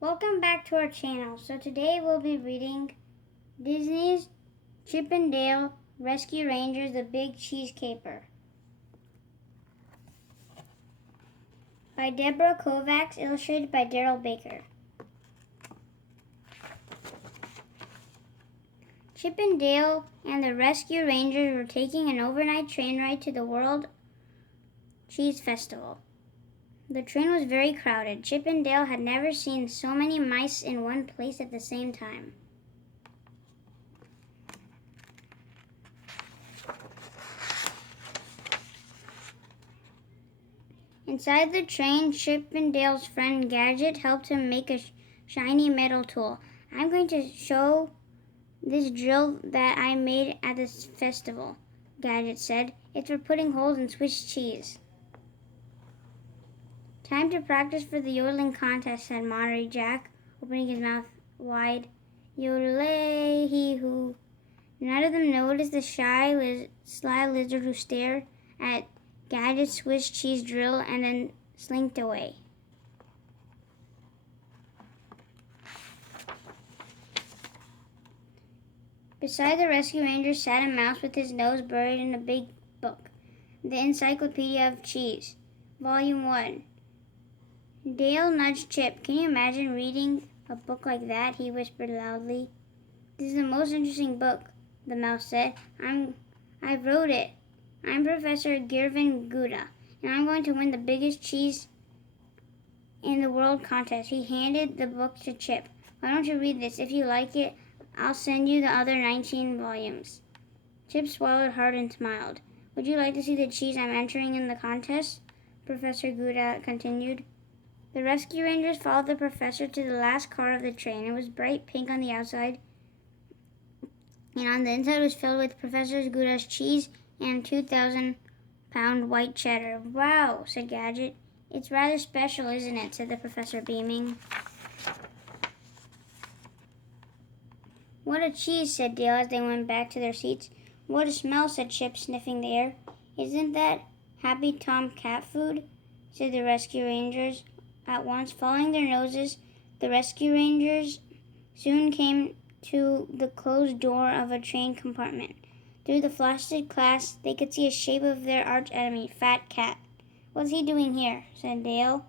Welcome back to our channel. So today we'll be reading Disney's Chip and Dale Rescue Rangers, The Big Cheese Caper by Deborah Kovacs, illustrated by Darrell Baker. Chip and Dale and the Rescue Rangers were taking an overnight train ride to the World Cheese Festival. The train was very crowded. Chip and Dale had never seen so many mice in one place at the same time. Inside the train, Chip and Dale's friend Gadget helped him make a shiny metal tool. "I'm going to show this drill that I made at this festival," Gadget said. "It's for putting holes in Swiss cheese." "Time to practice for the yodeling contest," said Monterey Jack, opening his mouth wide. "Yodelay-hee-hoo." None of them noticed the sly lizard who stared at Gadget's Swiss cheese drill and then slinked away. Beside the Rescue Rangers sat a mouse with his nose buried in a big book, the Encyclopedia of Cheese, Volume 1. Dale nudged Chip. "Can you imagine reading a book like that?" he whispered loudly. "This is the most interesting book," the mouse said. I wrote it. I'm Professor Gouda, and I'm going to win the biggest cheese in the world contest." He handed the book to Chip. "Why don't you read this? If you like it, I'll send you the other 19 volumes. Chip swallowed hard and smiled. "Would you like to see the cheese I'm entering in the contest?" Professor Gouda continued. The Rescue Rangers followed the professor to the last car of the train. It was bright pink on the outside, and on the inside was filled with Professor Gouda's cheese and 2,000-pound white cheddar. "Wow," said Gadget. "It's rather special, isn't it?" said the professor, beaming. "What a cheese," said Dale as they went back to their seats. "What a smell," said Chip, sniffing the air. "Isn't that Happy Tom cat food?" said the Rescue Rangers. At once, following their noses, the Rescue Rangers soon came to the closed door of a train compartment. Through the frosted glass, they could see the shape of their arch enemy, Fat Cat. "What's he doing here?" said Dale.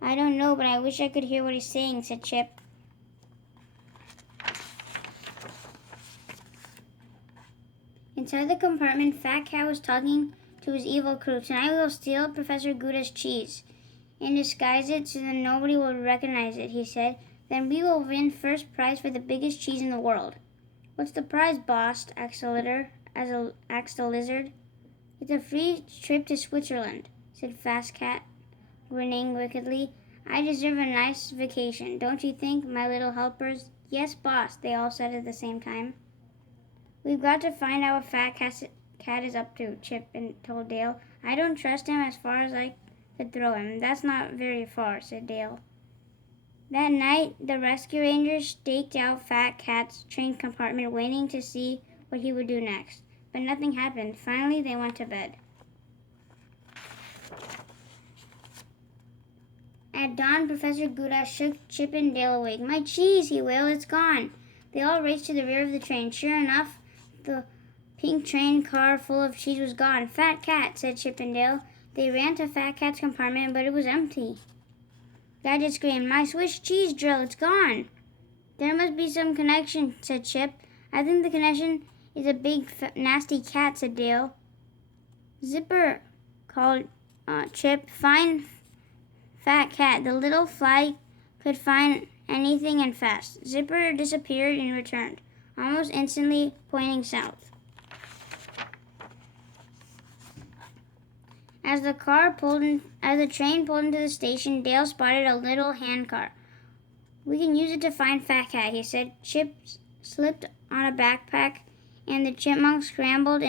"I don't know, but I wish I could hear what he's saying," said Chip. Inside the compartment, Fat Cat was talking to his evil crew. "Tonight we will steal Professor Gouda's cheese and disguise it so that nobody will recognize it," he said. "Then we will win first prize for the biggest cheese in the world." "What's the prize, boss?" asked the lizard. "It's a free trip to Switzerland," said Fat Cat, grinning wickedly. "I deserve a nice vacation, don't you think, my little helpers?" "Yes, boss," they all said at the same time. "We've got to find out what Fat Cat is up to," Chip told Dale. "I don't trust him as far as I could throw him." "That's not very far," said Dale. That night, the Rescue Rangers staked out Fat Cat's train compartment, waiting to see what he would do next. But nothing happened. Finally, they went to bed. At dawn, Professor Gouda shook Chip and Dale awake. "My cheese!" he wailed. "It's gone!" They all raced to the rear of the train. Sure enough, the pink train car full of cheese was gone. "Fat Cat," said Chip and Dale. They ran to Fat Cat's compartment, but it was empty. Gadget screamed, "My Swiss cheese drill, it's gone!" "There must be some connection," said Chip. "I think the connection is a big, nasty cat," said Dale. "Zipper," called Chip. "Find Fat Cat. The little fly could find anything and fast." Zipper disappeared and returned, almost instantly, pointing south. As the train pulled into the station, Dale spotted a little handcar. "We can use it to find Fat Cat," he said. Chip slipped on a backpack, and the chipmunks scrambled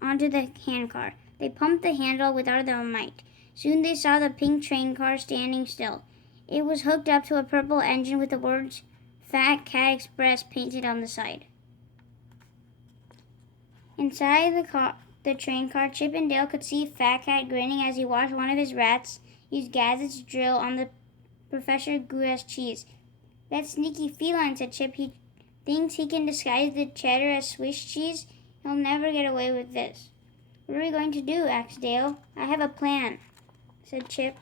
onto the handcar. They pumped the handle with all their might. Soon they saw the pink train car standing still. It was hooked up to a purple engine with the words "Fat Cat Express" painted on the side. Inside the train car, Chip and Dale could see Fat Cat grinning as he watched one of his rats use Gadget's drill on the Professor Gouda's cheese. That sneaky feline, said Chip. He thinks he can disguise the cheddar as Swiss cheese. He'll never get away with this. What are we going to do? Asked Dale. I have a plan, said Chip.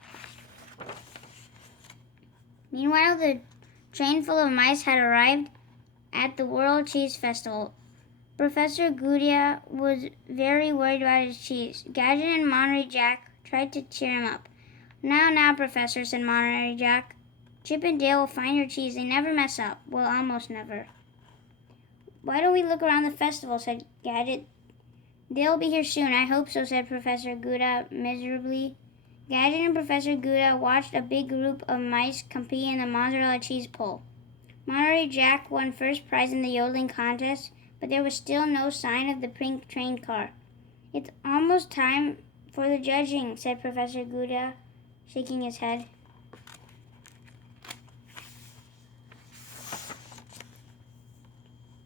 Meanwhile, the train full of mice had arrived at the World Cheese Festival. Professor Gouda was very worried about his cheese. Gadget and Monterey Jack tried to cheer him up. Now, Professor, said Monterey Jack. Chip and Dale will find your cheese. They never mess up. Well, almost never. Why don't we look around the festival, said Gadget. They'll be here soon. I hope so, said Professor Gouda miserably. Gadget and Professor Gouda watched a big group of mice compete in the mozzarella cheese pull. Monterey Jack won first prize in the yodeling contest, but there was still no sign of the pink train car. It's almost time for the judging, said Professor Gouda, shaking his head.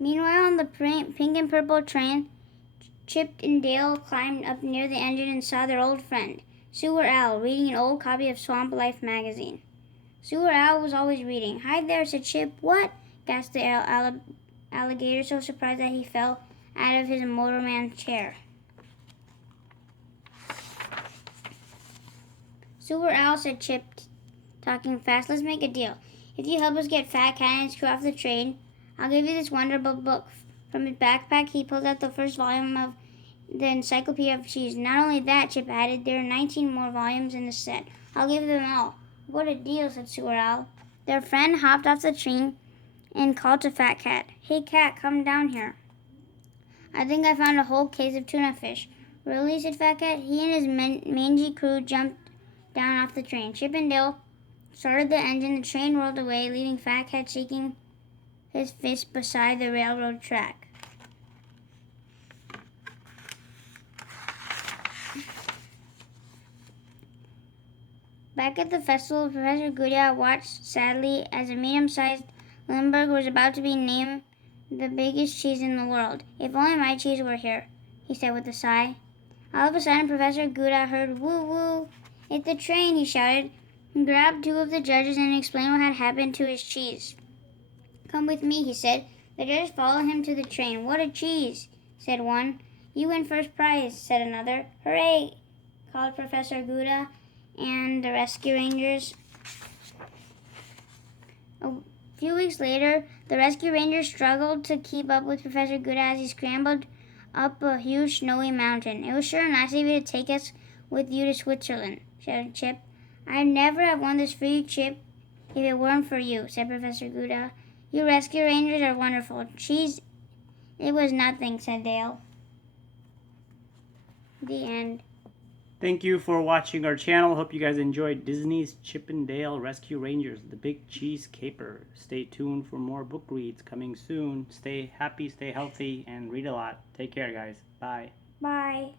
Meanwhile, on the pink and purple train, Chip and Dale climbed up near the engine and saw their old friend, Sewer Owl, reading an old copy of Swamp Life magazine. Sewer Owl was always reading. Hi there, said Chip. What? Gasped the alligator, so surprised that he fell out of his motorman chair. Sewer Owl, said Chip, talking fast. Let's make a deal. If you help us get Fat Cat and his crew off the train, I'll give you this wonderful book. From his backpack, he pulled out the first volume of the Encyclopedia of Cheese. Not only that, Chip added, there are 19 more volumes in the set. I'll give them all. What a deal, said Sewer Owl. Their friend hopped off the train and called to Fat Cat. Hey, Cat, come down here. I think I found a whole case of tuna fish. Really, said Fat Cat. He and his mangy crew jumped down off the train. Chip and Dale started the engine. The train rolled away, leaving Fat Cat shaking his fist beside the railroad track. Back at the festival, Professor Gouda watched sadly as a medium-sized Limburg was about to be named the biggest cheese in the world. If only my cheese were here, he said with a sigh. All of a sudden, Professor Gouda heard woo-woo. It's the train, he shouted. He grabbed two of the judges and explained what had happened to his cheese. Come with me, he said. The judges followed him to the train. What a cheese, said one. You win first prize, said another. Hooray, called Professor Gouda and the rescue rangers. A few weeks later, the rescue rangers struggled to keep up with Professor Gouda as he scrambled up a huge snowy mountain. It was sure nice of you to take us with you to Switzerland, shouted Chip. I'd never have won this free trip if it weren't for you, said Professor Gouda. You rescue rangers are wonderful. Cheese, it was nothing, said Dale. The end. Thank you for watching our channel. Hope you guys enjoyed Disney's Chip and Dale Rescue Rangers, The Big Cheese Caper. Stay tuned for more book reads coming soon. Stay happy, stay healthy, and read a lot. Take care, guys. Bye. Bye.